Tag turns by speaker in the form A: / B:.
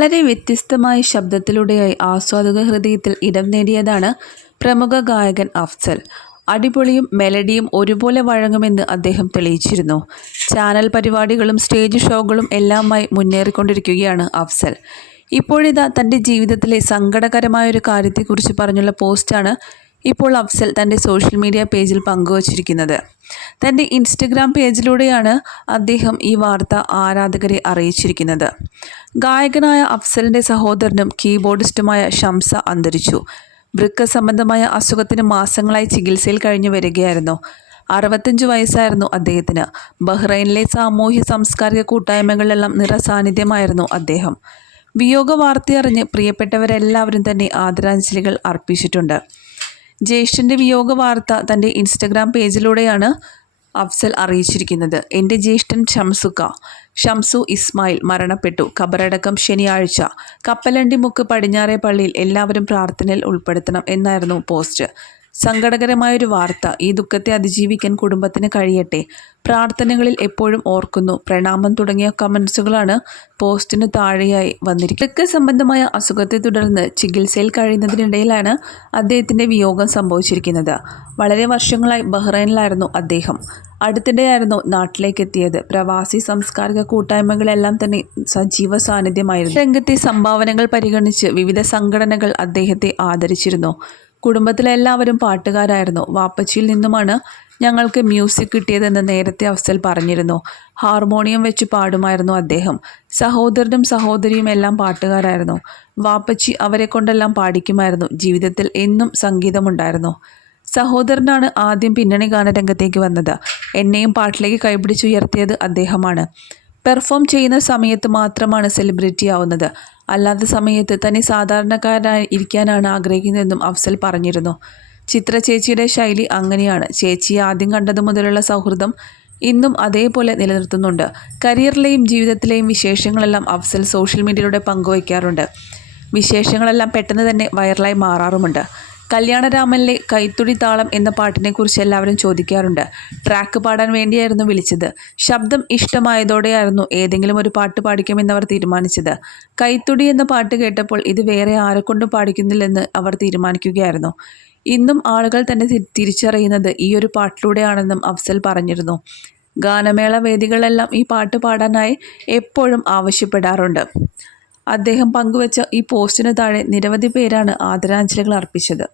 A: വളരെ വ്യത്യസ്തമായ ശബ്ദത്തിലൂടെയായി ആസ്വാദക ഹൃദയത്തിൽ ഇടം നേടിയതാണ് പ്രമുഖ ഗായകൻ അഫ്സൽ. അടിപൊളിയും മെലഡിയും ഒരുപോലെ വഴങ്ങുമെന്ന് അദ്ദേഹം തെളിയിച്ചിരുന്നു. ചാനൽ പരിപാടികളും സ്റ്റേജ് ഷോകളും എല്ലാമായി മുന്നേറിക്കൊണ്ടിരിക്കുകയാണ് അഫ്സൽ. ഇപ്പോഴിതാ തന്റെ ജീവിതത്തിലെ സങ്കടകരമായ ഒരു കാര്യത്തെക്കുറിച്ച് പറഞ്ഞുള്ള പോസ്റ്റാണ് ഇപ്പോൾ അഫ്സൽ തന്റെ സോഷ്യൽ മീഡിയ പേജിൽ പങ്കുവച്ചിരിക്കുന്നത്. തന്റെ ഇൻസ്റ്റഗ്രാം പേജിലൂടെയാണ് അദ്ദേഹം ഈ വാർത്ത ആരാധകരെ അറിയിച്ചിരിക്കുന്നത്. ഗായകനായ അഫ്സലിന്റെ സഹോദരനും കീബോർഡിസ്റ്റുമായ ഷംസ അന്തരിച്ചു. വൃക്ക സംബന്ധമായ അസുഖത്തിന് മാസങ്ങളായി ചികിത്സയിൽ കഴിഞ്ഞു വരികയായിരുന്നു. അറുപത്തഞ്ച് വയസ്സായിരുന്നു അദ്ദേഹത്തിന്. ബഹ്റൈനിലെ സാമൂഹ്യ സാംസ്കാരിക കൂട്ടായ്മകളിലെല്ലാം നിറസാന്നിധ്യമായിരുന്നു അദ്ദേഹം. വിയോഗ വാർത്തയറിഞ്ഞ് പ്രിയപ്പെട്ടവരെല്ലാവരും തന്നെ ആദരാഞ്ജലികൾ അർപ്പിച്ചിട്ടുണ്ട്. ജ്യേഷ്ഠന്റെ വിയോഗ വാർത്ത തന്റെ ഇൻസ്റ്റഗ്രാം പേജിലൂടെയാണ് അഫ്സൽ അറിയിച്ചിരിക്കുന്നത്. എന്റെ ജ്യേഷ്ഠൻ ഷംസുക്ക. ഷംസു ഇസ്മായിൽ മരണപ്പെട്ടു. ഖബറടക്കം ശനിയാഴ്ച. കപ്പലണ്ടിമുക്ക് പടിഞ്ഞാറേ പള്ളിയിൽ എല്ലാവരും പ്രാർത്ഥനയിൽ ഉൾപ്പെടുത്തണം എന്നായിരുന്നു പോസ്റ്റ്. സങ്കടകരമായൊരു വാർത്ത ഈ ദുഃഖത്തെ അതിജീവിക്കാൻ കുടുംബത്തിന് കഴിയട്ടെ. പ്രാർത്ഥനകളിൽ എപ്പോഴും ഓർക്കുന്നു. പ്രണാമം തുടങ്ങിയ കമൻസുകളാണ് പോസ്റ്റിന് താഴെയായി വന്നിരിക്കുന്നത്. വൃക്ക സംബന്ധമായ അസുഖത്തെ തുടർന്ന് ചികിത്സയിൽ കഴിയുന്നതിനിടയിലാണ് അദ്ദേഹത്തിന്റെ വിയോഗം സംഭവിച്ചിരിക്കുന്നത്. വളരെ വർഷങ്ങളായി ബഹ്റൈനിലായിരുന്നു അദ്ദേഹം. അടുത്തിടെയായിരുന്നു നാട്ടിലേക്ക് എത്തിയത് പ്രവാസി സാംസ്കാരിക കൂട്ടായ്മകളെല്ലാം തന്നെ സജീവ സാന്നിധ്യമായിരുന്നു. രംഗത്തെ സംഭാവനകൾ പരിഗണിച്ച് വിവിധ സംഘടനകൾ അദ്ദേഹത്തെ ആദരിച്ചിരുന്നു. കുടുംബത്തിലെല്ലാവരും പാട്ടുകാരായിരുന്നു. വാപ്പച്ചിയിൽ നിന്നുമാണ് ഞങ്ങൾക്ക് മ്യൂസിക് കിട്ടിയതെന്ന് നേരത്തെ അഫ്സൽ പറഞ്ഞിരുന്നു. ഹാർമോണിയം വെച്ച് പാടുമായിരുന്നു അദ്ദേഹം. സഹോദരനും സഹോദരിയും എല്ലാം പാട്ടുകാരായിരുന്നു. വാപ്പച്ചി അവരെ കൊണ്ടെല്ലാം പാടിക്കുമായിരുന്നു. ജീവിതത്തിൽ എന്നും സംഗീതമുണ്ടായിരുന്നു. സഹോദരനാണ് ആദ്യം പിന്നണി ഗാനരംഗത്തേക്ക് വന്നത്. എന്നെയും പാട്ടിലേക്ക് കൈപിടിച്ചുയർത്തിയത് അദ്ദേഹമാണ്. പെർഫോം ചെയ്യുന്ന സമയത്ത് മാത്രമാണ് സെലിബ്രിറ്റി ആവുന്നത് അല്ലാത്ത സമയത്ത് തന്നെ സാധാരണക്കാരായി ഇരിക്കാനാണ് ആഗ്രഹിക്കുന്നതെന്നും അഫ്സൽ പറഞ്ഞിരുന്നു. ചിത്ര ചേച്ചിയുടെ ശൈലി അങ്ങനെയാണ്. ചേച്ചിയെ ആദ്യം കണ്ടതു മുതലുള്ള സൗഹൃദം ഇന്നും അതേപോലെ നിലനിർത്തുന്നുണ്ട്. കരിയറിലെയും ജീവിതത്തിലെയും വിശേഷങ്ങളെല്ലാം അഫ്സൽ സോഷ്യൽ മീഡിയയിലൂടെ പങ്കുവയ്ക്കാറുണ്ട്. വിശേഷങ്ങളെല്ലാം പെട്ടെന്ന് തന്നെ വൈറലായി മാറാറുമുണ്ട്. കല്യാണരാമനിലെ കൈത്തുടി താളം എന്ന പാട്ടിനെക്കുറിച്ച് എല്ലാവരും ചോദിക്കാറുണ്ട്. ട്രാക്ക് പാടാൻ വേണ്ടിയായിരുന്നു വിളിച്ചത്. ശബ്ദം ഇഷ്ടമായതോടെയായിരുന്നു ഏതെങ്കിലും ഒരു പാട്ട് പാടിക്കുമെന്ന് തീരുമാനിച്ചത്. കൈത്തുടി എന്ന പാട്ട് കേട്ടപ്പോൾ ഇത് വേറെ ആരെക്കൊണ്ടും പാടിക്കുന്നില്ലെന്ന് അവർ തീരുമാനിക്കുകയായിരുന്നു. ഇന്നും ആളുകൾ തന്നെ തിരിച്ചറിയുന്നത് ഈ ഒരു പാട്ടിലൂടെയാണെന്നും അഫ്സൽ പറഞ്ഞിരുന്നു. ഗാനമേള വേദികളെല്ലാം ഈ പാട്ട് പാടാനായി എപ്പോഴും ആവശ്യപ്പെടാറുണ്ട്. അദ്ദേഹം പങ്കുവച്ച ഈ പോസ്റ്റിന് താഴെ നിരവധി പേരാണ് ആദരാഞ്ജലികൾ അർപ്പിച്ചത്.